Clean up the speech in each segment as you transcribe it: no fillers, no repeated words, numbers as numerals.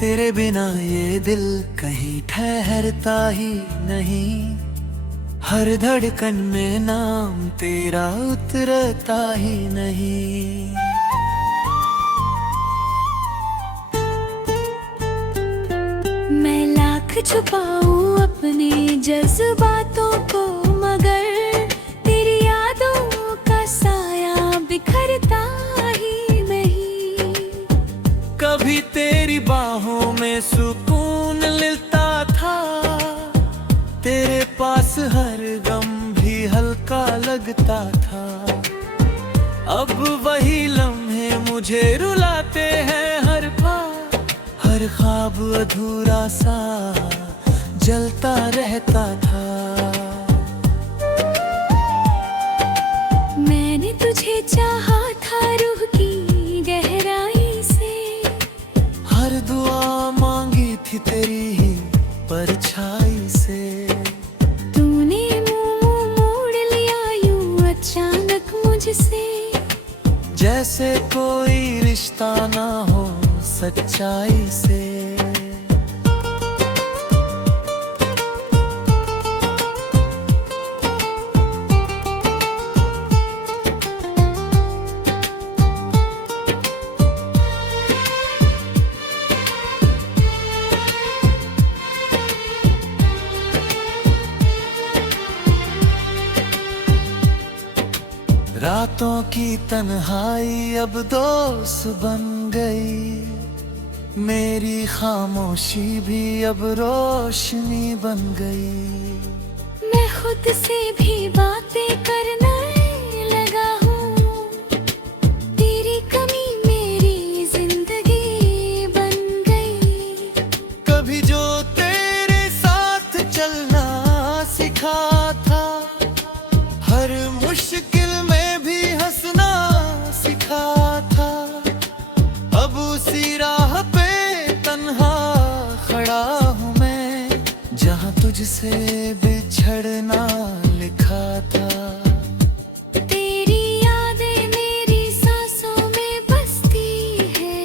तेरे बिना ये दिल कहीं ठहरता ही नहीं, हर धड़कन में नाम तेरा उतरता ही नहीं। मैं लाख छुपाऊं अपने जज्बातों को, मगर तेरी यादों का साया बिखरता ही नहीं। कभी तेरी बाहों में सुकून मिलता था, तेरे पास हर गम भी हल्का लगता था। अब वही लम्हे मुझे रुलाते हैं हर बार, हर ख्वाब अधूरा सा जलता रहता था। मैंने तुझे चाहा था रूह की गहराई से, हर दुआ मांगी थी तेरी ही परछाई से। तूने मुंह मोड़ लिया यूं अचानक मुझसे, जैसे कोई रिश्ता ना हो सच्चाई से। रातों की तन्हाई अब दोस्त बन गई, मेरी खामोशी भी अब रोशनी बन गई। मैं खुद से भी बातें करने लगा हूँ, तेरी कमी मेरी जिंदगी बन गई। कभी जो तेरे साथ चलना सिखा था, हर मुश्किल में भी हंसना सिखा था। अब उसी राह पे तन्हा खड़ा हूँ मैं, जहाँ तुझसे बिछड़ना लिखा था। तेरी यादें मेरी सांसों में बसती है,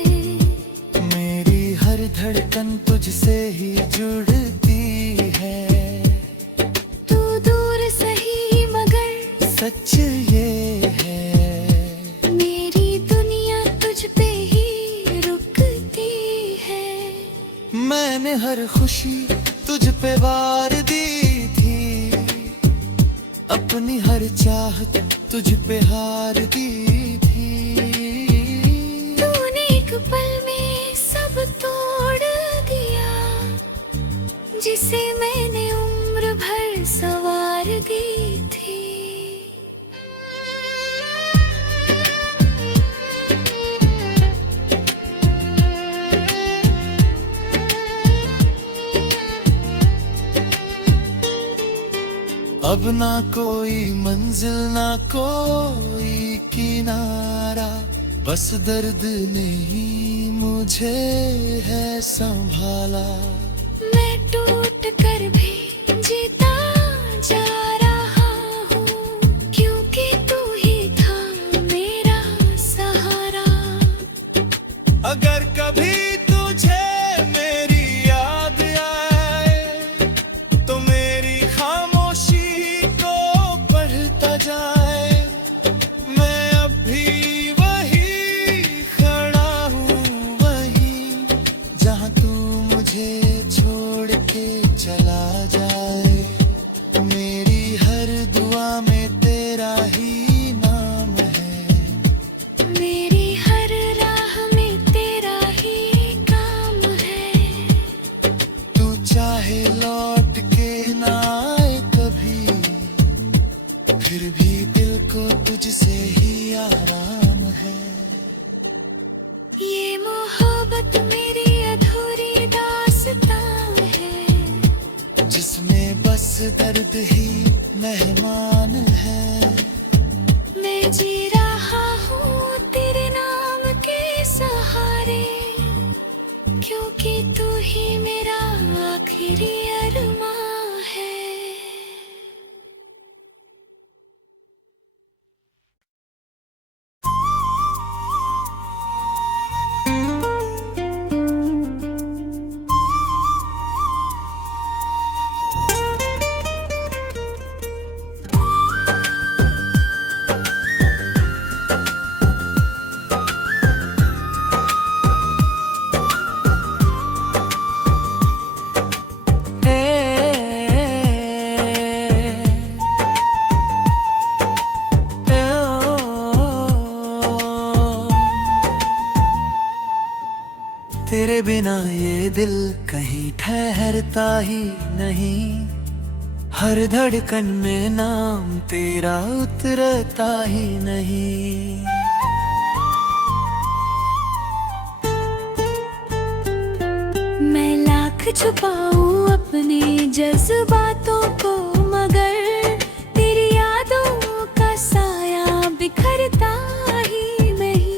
मेरी हर धड़कन तुझसे ही जुड़ती है। तू दूर सही मगर सच ये है, मेरी दुनिया तुझ पे ही रुकती है। मैंने हर खुशी तुझ पे वार दी थी, अपनी हर चाहत तुझ पे हार दी थी। तूने एक पल में सब तोड़ दिया, जिसे मैंने उम्र भर संवार दी थी। अब ना कोई मंजिल ना कोई किनारा, बस दर्द ने ही मुझे है संभाला। मैं टूट कर भी जीता जा रहा हूँ, क्योंकि तू ही था मेरा सहारा। अगर कभी तुझे मेरी याद आए, तो मेरी खामोशी को पढ़ता जाए। मैं अब भी वही खड़ा हूँ, वही जहाँ तू मुझे छोड़ के चला जाए। मेरी हर दुआ में तेरा ही नाम है, मेरी हर राह में तेरा ही काम है। तू चाहे लौट के ना आए कभी, फिर भी दिल को तुझसे ही आराम है। ये मोहब्बत मेरी अधूरी दास्तां है, जिसमें बस दर्द ही मेहमान है। मैं जी रहा हूँ तेरे नाम के सहारे, क्योंकि तू ही मेरा आखिरी अरमां है। तेरे बिना ये दिल कहीं ठहरता ही नहीं, हर धड़कन में नाम तेरा उतरता ही नहीं। मैं लाख छुपाऊं अपने जज्बातों को, मगर तेरी यादों का साया बिखरता ही नहीं।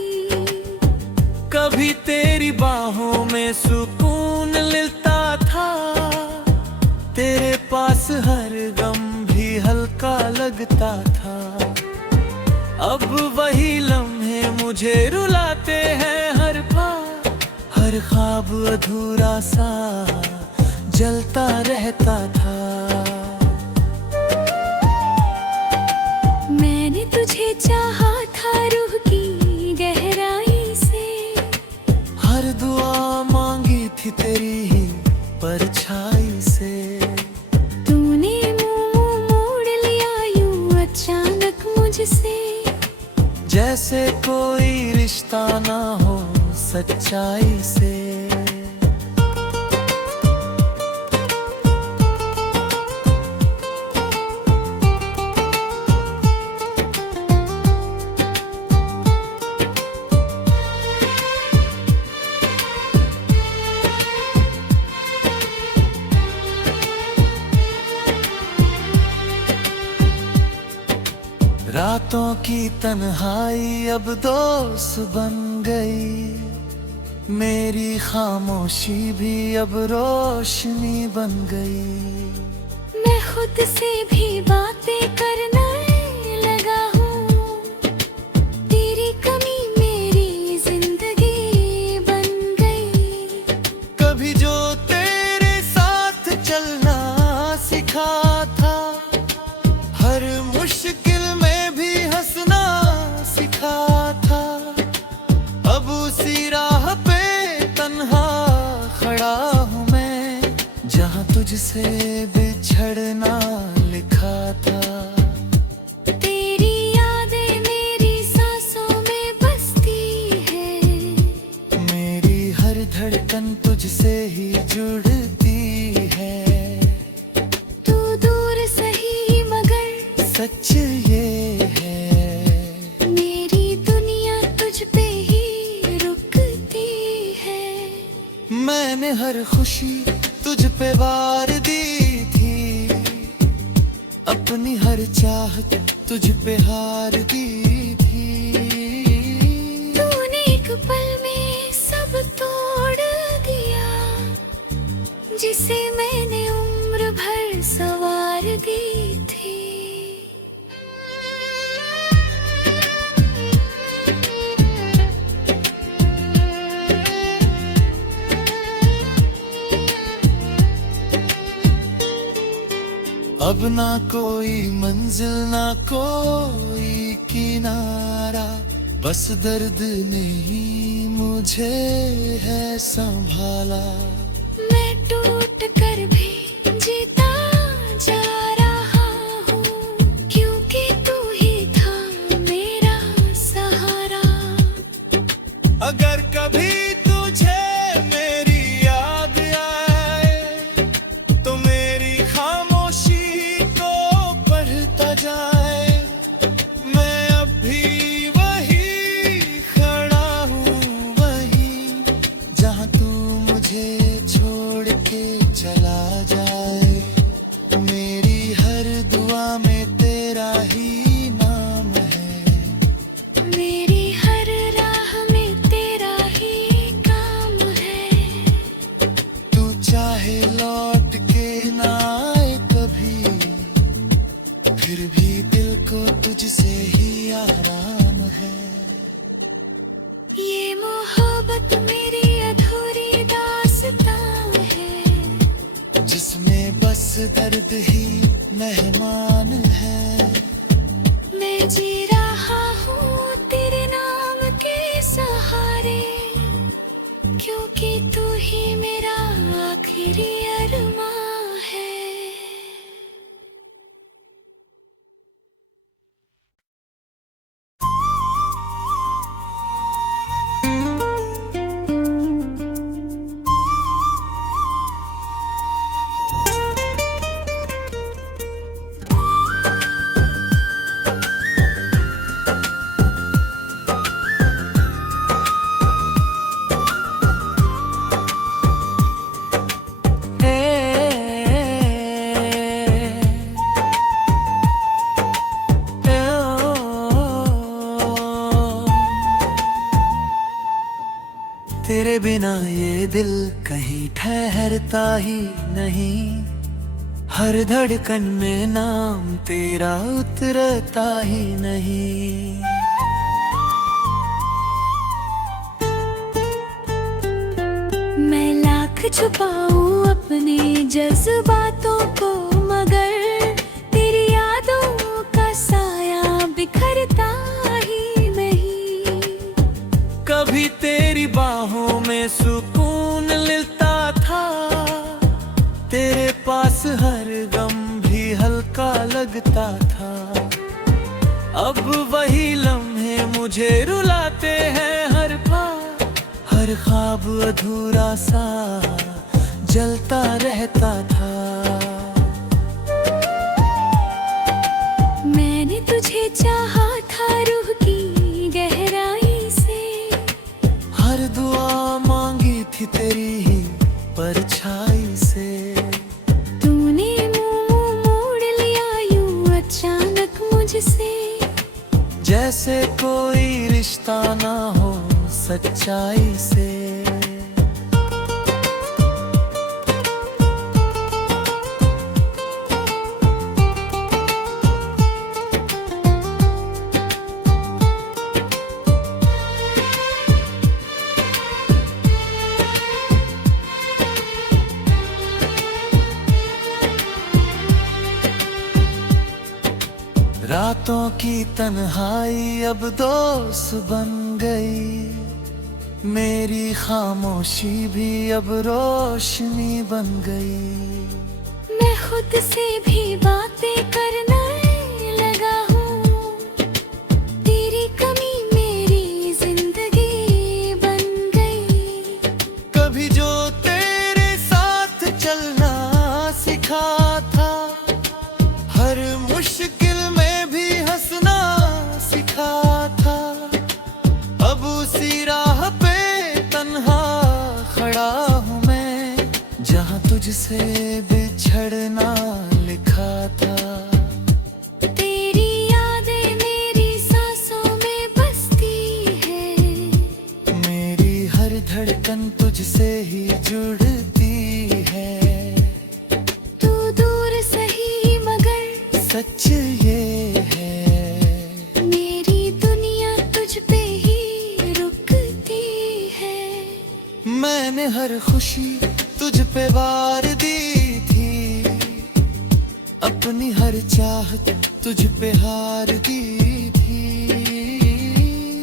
कभी तेरी बाहों में सुकून मिलता था, तेरे पास हर गम भी हल्का लगता था। अब वही लम्हे मुझे रुलाते हैं हर बार, हर ख्वाब अधूरा सा जलता रहता था। मैंने तुझे चाहा था रूह की गहराई से, हर दुआ मांगी थी तेरी ही परछाई से। तूने मुंह मोड़ लिया यूं अचानक मुझसे, जैसे कोई रिश्ता ना हो सच्चाई से। रातों की तन्हाई अब दोस्त बन गई, मेरी खामोशी भी अब रोशनी बन गई। मैं खुद से भी बातें करने लगा हूँ, तेरी कमी मेरी जिंदगी बन गई। कभी जो तेरे साथ चलना सिखा था, हर मुश्किल में भी हंसना सिखा था। अब उसी राह पे तन्हा खड़ा हूँ मैं, जहाँ तुझसे बिछड़ना लिखा था। तेरी यादें मेरी सांसों में बसती है, मेरी हर धड़कन तुझसे ही जुड़ती है। तू दूर सही मगर सच ये है, मेरी दुनिया तुझ पे ही रुकती है। मैंने हर खुशी तुझ पे वार दी थी, अपनी हर चाहत तुझ पे हार दी थी। तूने एक पल में सब तोड़ दिया, जिसे मैंने उम्र भर संवार दी थी। अब ना कोई मंजिल ना कोई किनारा, बस दर्द ने ही मुझे है संभाला। मैं टूट कर भी जीता जा रहा हूँ, क्योंकि तू ही था मेरा सहारा। अगर कभी तुझे मेरी याद आए, तो मेरी खामोशी को पढ़ता जाए। मैं अब भी वही खड़ा हूँ, वही जहाँ तू मुझे छोड़ के चला जाए। मेरी हर दुआ में तेरा ही नाम है, मेरी हर राह में तेरा ही काम है। तू चाहे लौट के ना आए कभी, फिर भी दिल को तुझसे ही आराम है। ये मोहब्बत मेरी अधूरी दास्तां है, जिसमें बस दर्द ही मेहमान है। मैं जी रहा हूँ तेरे नाम के सहारे, क्योंकि तू ही मेरा आखिरी अरमां है। तेरे बिना ये दिल कहीं ठहरता ही नहीं, हर धड़कन में नाम तेरा उतरता ही नहीं। मैं लाख छुपाऊं अपने जज्बातों को, मगर तेरी यादों का साया बिखरता ही नहीं। कभी तेरी बाहों में सुकून मिलता था, तेरे पास हर गम भी हल्का लगता था। अब वही लम्हे मुझे रुलाते हैं हर बार, हर ख्वाब अधूरा सा जलता रहता था। मैंने तुझे चाहा था रूह की गहराई से, हर दुआ मांगी थी तेरी ही परछाई से। तूने मुंह मोड़ लिया यूं अचानक मुझसे, जैसे कोई रिश्ता ना हो सच्चाई से। रातों की तन्हाई अब दोस्त बन गई, मेरी खामोशी भी अब रोशनी बन गई। मैं खुद से भी बातें करने लगा हूँ, तेरी कमी मेरी जिंदगी बन गई। कभी जो तेरे साथ चलना सिखा था, हर मुश्किल में भी हंसना सिखा था। अब उसी राह पे तन्हा खड़ा हूँ मैं, जहाँ तुझसे बिछड़ना लिखा था। तेरी यादें मेरी सांसों में बसती है, मेरी हर धड़कन तुझसे ही जुड़ती है। तू दूर सही मगर सच ये है, मेरी दुनिया तुझ पे ही रुकती है। मैंने हर खुशी तुझ पे वार दी थी, अपनी हर चाहत तुझ पे हार दी थी।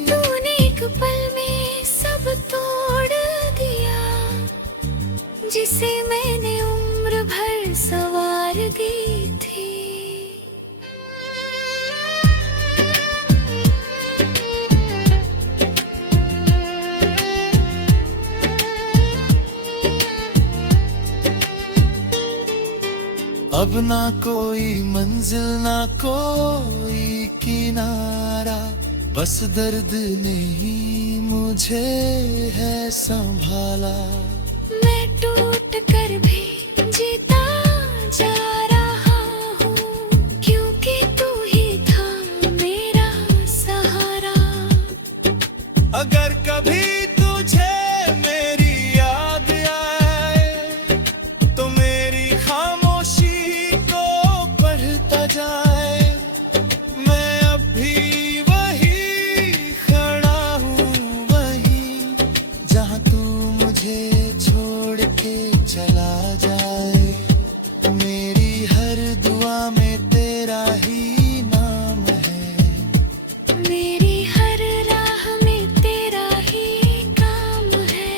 तूने एक पल में सब तोड़ दिया, जिसे मैंने उम्र भर संवार दी थी। अब ना कोई मंजिल ना कोई किनारा, बस दर्द ने ही मुझे है संभाला। मैं टूट कर भी जीता जा रहा हूँ, क्योंकि तू ही था मेरा सहारा। अगर कभी तुझे मेरी याद आए, तो मेरी खामोशी को पढ़ता जाए। मैं अब भी वही खड़ा हूँ, वही जहाँ तू मुझे छोड़ के चला जाए। मेरी हर दुआ में तेरा ही नाम है, मेरी हर राह में तेरा ही काम है।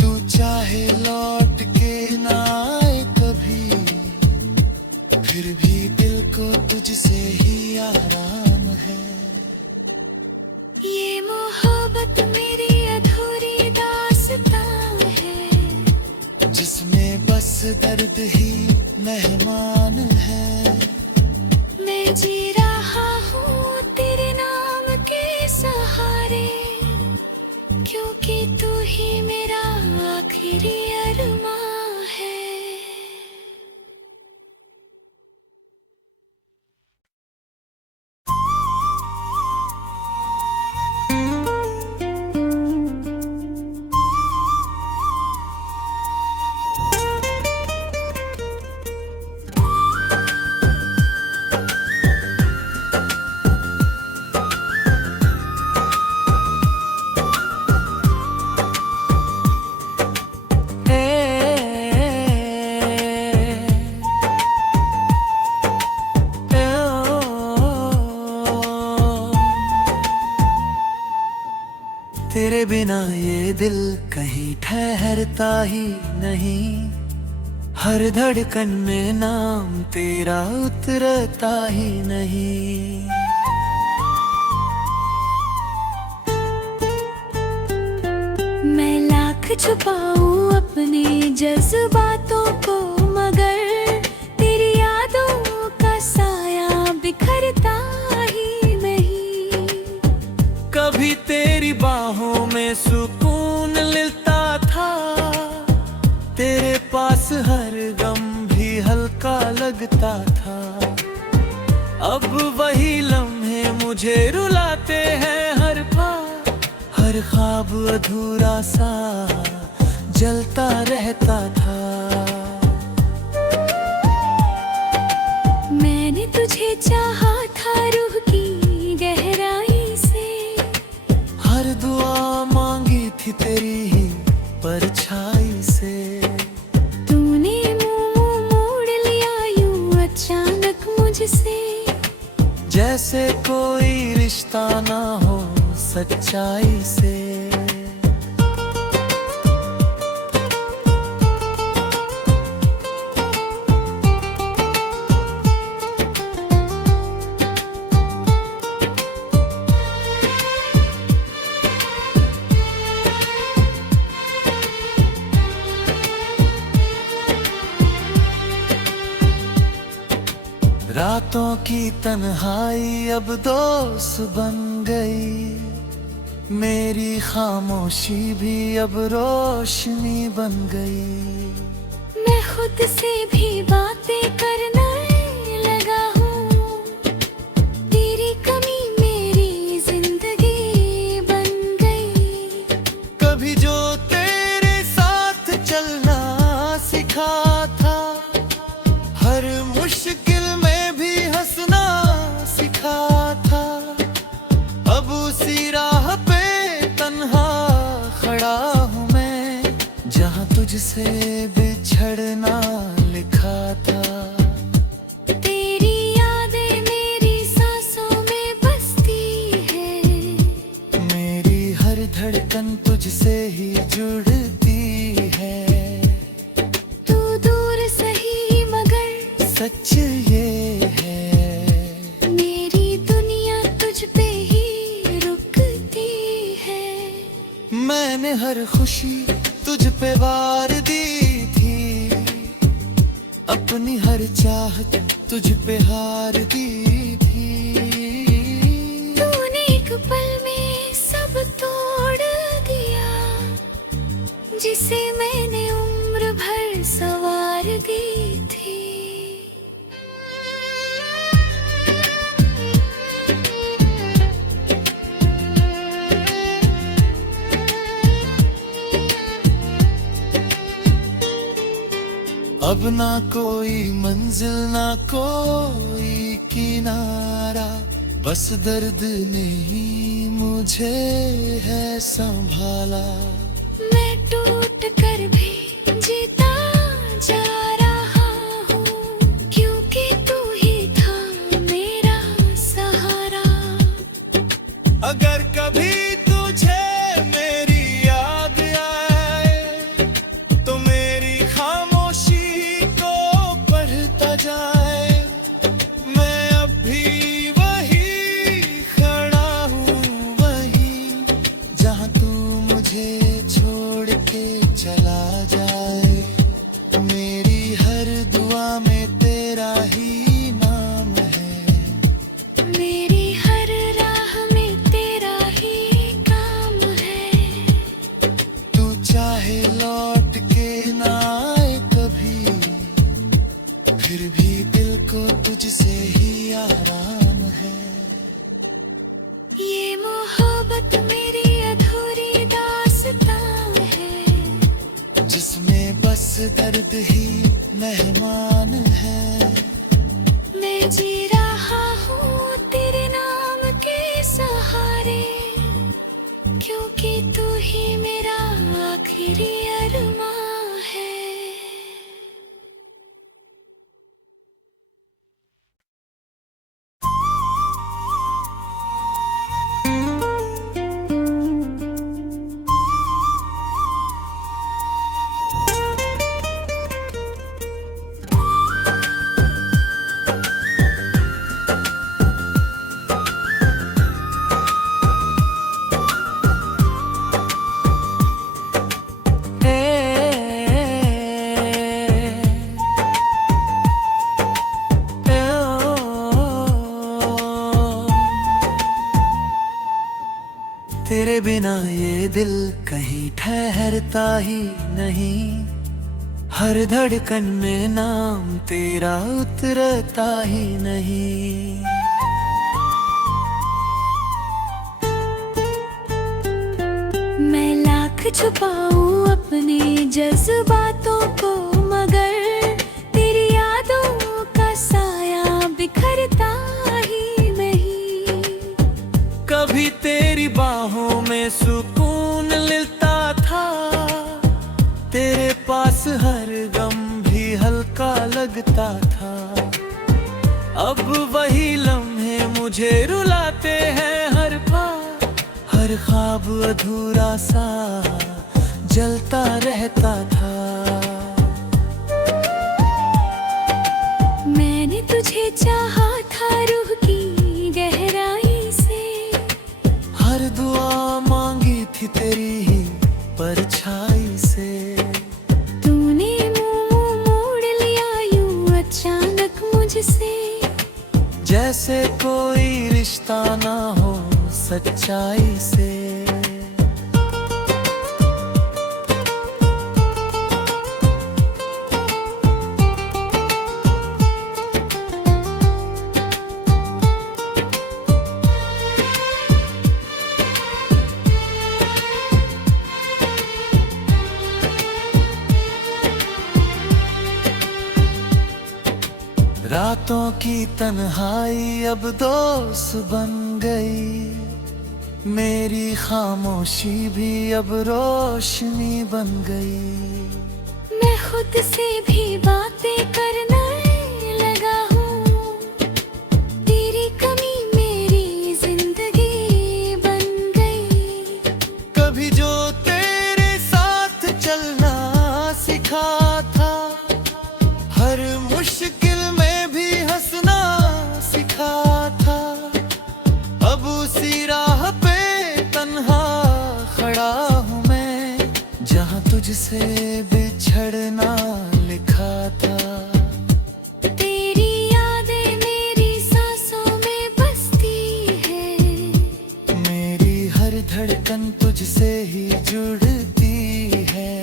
तू चाहे लौट के ना आए कभी, फिर भी दिल को तुझसे ही आराम है। ये मोहब्बत मेरी अधूरी दास्तां है, जिसमें बस दर्द ही मेहमान है। मैं जी रहा हूँ तेरे नाम के सहारे, क्योंकि तू ही मेरा आखिरी अरमां है। तेरे बिना ये दिल कहीं ठहरता ही नहीं, हर धड़कन में नाम तेरा उतरता ही नहीं। मैं लाख छुपाऊं अपने जज्बातों को, मगर तेरी यादों का साया बिखरता ही नहीं। कभी तेरी बाहों में सुकून मिलता था, तेरे पास हर गम भी हल्का लगता था। अब वही लम्हे मुझे रुलाते हैं हर बार, हर ख्वाब अधूरा सा जलता रहता था। मैंने तुझे चाहा था रूह की गहराई से, हर दुआ मांगी थी तेरी ही परछाई से। तूने मुंह मोड़ लिया यूं अचानक मुझसे, जैसे कोई रिश्ता ना हो सच्चाई से। रातों की तन्हाई अब दोस्त बन गई, मेरी खामोशी भी अब रोशनी बन गई। मैं खुद से भी बातें करने लगा हूँ, तेरी कमी मेरी जिंदगी बन गई। कभी जो तेरे साथ चलना सिखा था, हर मुश्किल में भी हंसना सिखा था। अब उसी राह पे तन्हा खड़ा हूँ मैं, जहाँ तुझसे बिछड़ना लिखा था। तेरी यादें मेरी सांसों में बसती है, मेरी हर धड़कन तुझसे ही जुड़ती है। तू दूर सही मगर सच ये है, मेरी दुनिया तुझ पे ही रुकती है। मैंने हर खुशी तुझ पे वार दी थी, अपनी हर चाहत तुझ पे हार दी थी। तूने एक पल में सब तोड़ दिया, जिसे मैंने उम्र भर संवार दी थी। अब ना कोई मंजिल ना कोई किनारा, बस दर्द ने ही मुझे है संभाला। मैं टूट कर भी जीता जा रहा हूँ, क्योंकि तू ही था मेरा सहारा। अगर कभी तुझे मेरी याद आए, तो मेरी खामोशी को पढ़ता जाए। मैं अब भी वही खड़ा हूँ, वही जहाँ तू मुझे छोड़ के चला जाए। मेरी हर दुआ में तेरा ही नाम है, मेरी हर राह में तेरा ही काम है। तू चाहे लौट के ना आए कभी, फिर भी दिल को तुझसे ही आराम है। ये मोहब्बत मेरी अधूरी दास्तां है, जिसमें बस दर्द ही मेहमान है। मैं जी रहा हूँ तेरे नाम के सहारे, क्योंकि तू ही मेरा आखिरी अरमां है। तेरे बिना ये दिल कहीं ठहरता ही नहीं, हर धड़कन में नाम तेरा उतरता ही नहीं। मैं लाख छुपाऊं अपने जज्बातों को, मगर तेरी यादों का साया बिखरता ही नहीं। कभी तेरी बाहों में सुकून मिलता था, तेरे पास हर गम भी हल्का लगता था। अब वही लम्हे मुझे रुलाते हैं हर बार, हर ख्वाब अधूरा सा जलता रहता था। मैंने तुझे चाहा था रूह की गहराई से, हर दुआ मांगी थी तेरी ही परछाई से। तूने मुंह मोड़ लिया यूं अचानक मुझसे, जैसे कोई रिश्ता ना हो सच्चाई से। रातों की तन्हाई अब दोस्त बन गई, मेरी खामोशी भी अब रोशनी बन गई। मैं खुद से भी बातें करने लगा हूँ, तेरी कमी मेरी जिंदगी बन गई। कभी जो तेरे साथ चलना सिखा था, हर मुश्किल में भी हंसना सिखा था। अब उसी राह पे तन्हा खड़ा हूँ मैं, जहाँ तुझसे बिछड़ना लिखा था। तेरी यादें मेरी सांसों में बसती है, मेरी हर धड़कन तुझसे ही जुड़ती है।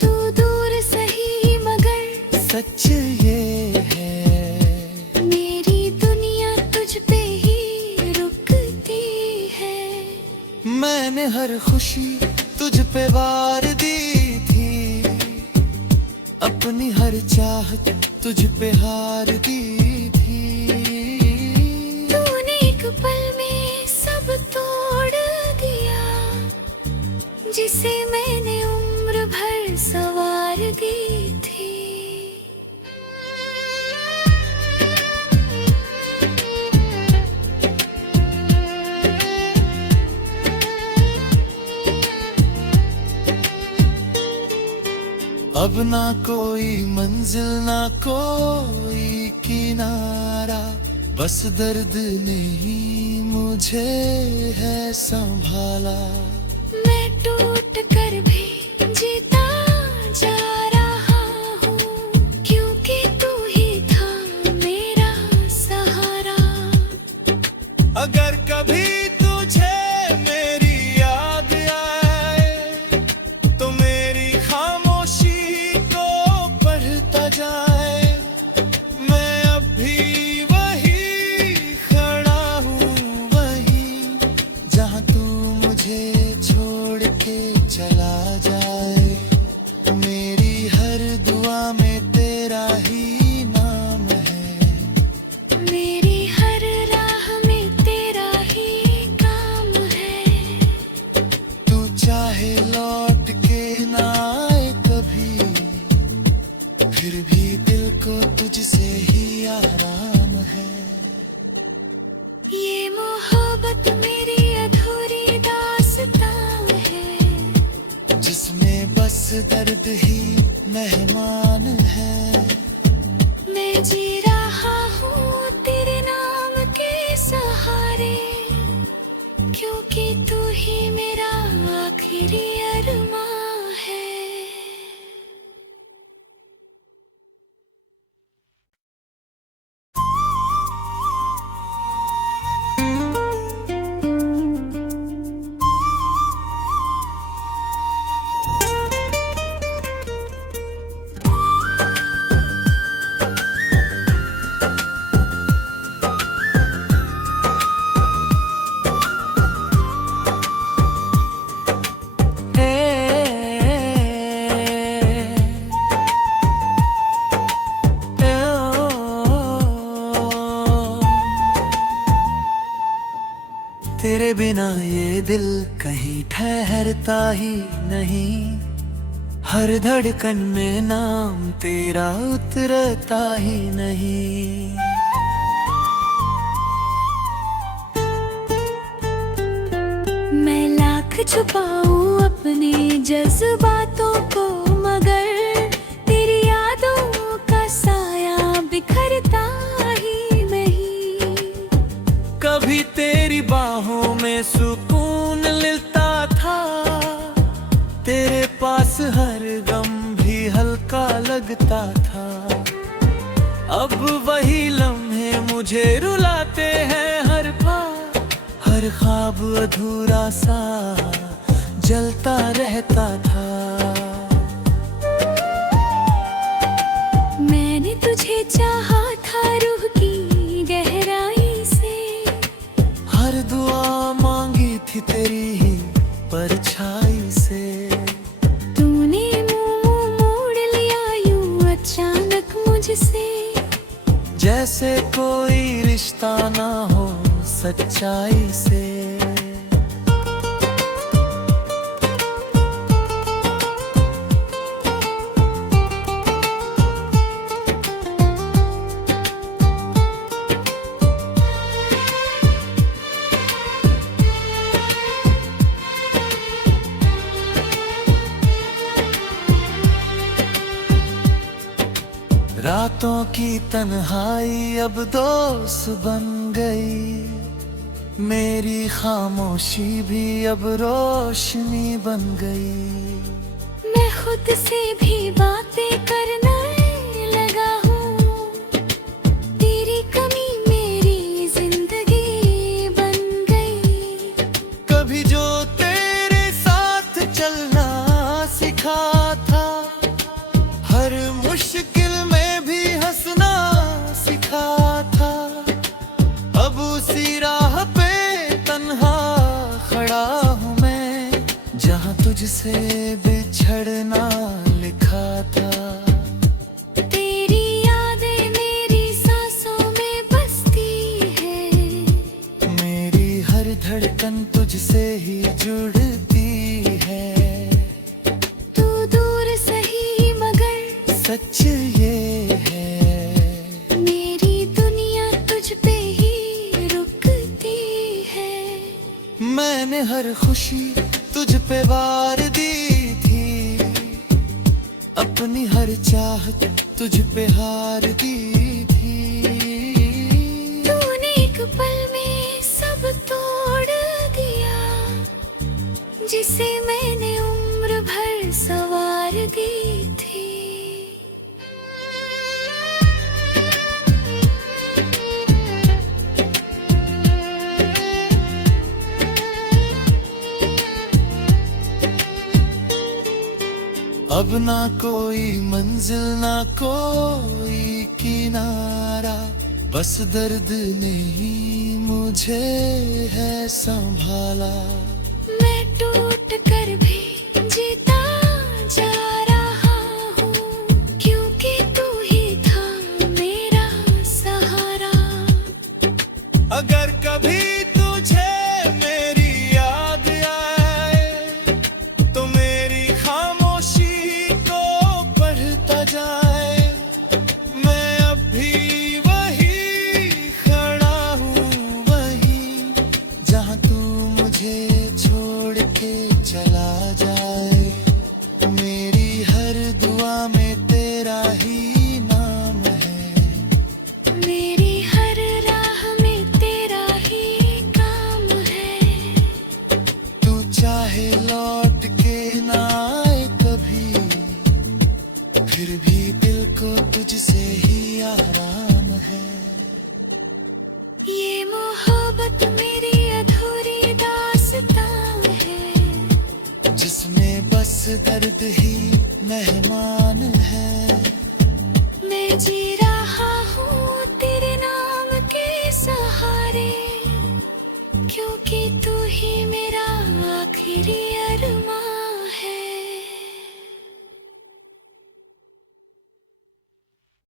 तू दूर सही मगर सच ये है, मेरी दुनिया तुझ पे ही रुकती है। मैंने हर खुशी तुझ पे वार दी थी, अपनी हर चाहत तुझ पे हार दी थी। तूने एक पल में सब तोड़ दिया, जिसे मैंने उम्र भर संवार दी थी। अब ना कोई मंजिल ना कोई किनारा, बस दर्द ने ही मुझे है संभाला। मैं टूट कर भी जीता जा रहा हूँ, क्योंकि तू ही था मेरा सहारा। अगर कभी तुझे मेरी याद आए, तो मेरी खामोशी को पढ़ता जाए। मैं अब भी वही खड़ा हूँ, वही जहाँ तू मुझे छोड़ के चला जाए। मेरी हर दुआ में तेरा ही नाम है, मेरी हर राह में तेरा ही काम है। तू चाहे लौट के ना आए कभी, फिर भी दिल को तुझसे ही आराम है। ये मोहब्बत मेरी अधूरी दास्तां है, जिसमें बस दर्द ही मेहमान है। मैं जी रहा हूँ तेरे नाम के सहारे, क्योंकि तू ही मेरा आखिरी अरमां है। बिना ये दिल कहीं ठहरता ही नहीं, हर धड़कन में नाम तेरा उतरता ही नहीं। मैं लाख छुपाऊं अपने जज्बातों को, मगर तेरी यादों का साया बिखरता ही नहीं। कभी तेरी बाहों में सुकून मिलता था, तेरे पास हर गम भी हल्का लगता था। अब वही लम्हे मुझे रुलाते हैं हर बार, हर ख्वाब अधूरा सा जलता रहता था। मैंने तुझे चाहा था रूह की गहराई से, हर दुआ मांगी थी तेरी ही परछाई से। तूने मुंह मोड़ लिया यूं अचानक मुझसे, जैसे कोई रिश्ता ना हो सच्चाई से। रातों की तन्हाई अब दोस्त बन गई, मेरी खामोशी भी अब रोशनी बन गई। मैं खुद से भी बातें करने लगा हूँ, तेरी कमी मेरी जिंदगी बन गई। कभी जो तेरे साथ चलना सिखा था, हर मुश्किल में भी हंसना सिखा था। अब उसी राह पे तन्हा खड़ा हूँ मैं, जहाँ तुझसे बिछड़ना लिखा था। तेरी यादें मेरी सांसों में बसती है, मेरी हर धड़कन तुझसे ही जुड़ती है। तू दूर सही मगर सच ये है, मेरी दुनिया तुझ पे ही रुकती है। मैंने हर खुशी तुझ पे वार दी थी, अपनी हर चाहत तुझ पे हार दी थी। तूने एक पल में सब तोड़ दिया, जिसे मैंने उम्र भर संवार दी थी। अब ना कोई मंजिल ना कोई किनारा, बस दर्द ने ही मुझे है संभाला। मैं टूट कर भी जीता जा रहा हूँ, क्योंकि तू ही था मेरा सहारा। अगर कभी तुझे मेरी याद आए, तो मेरी खामोशी को पढ़ता जाए। मैं अब भी वही खड़ा हूँ, वही जहाँ तू मुझे छोड़ के चला जाए। मेरी हर दुआ में तेरा ही नाम है, मेरी हर राह में तेरा ही काम है। तू चाहे लौट के ना आए कभी, फिर भी दिल को तुझसे ही आराम है। ये मोहब्बत मेरी अधूरी दास्तां है, जिसमें बस दर्द ही मेहमान है। मैं जी रहा हूँ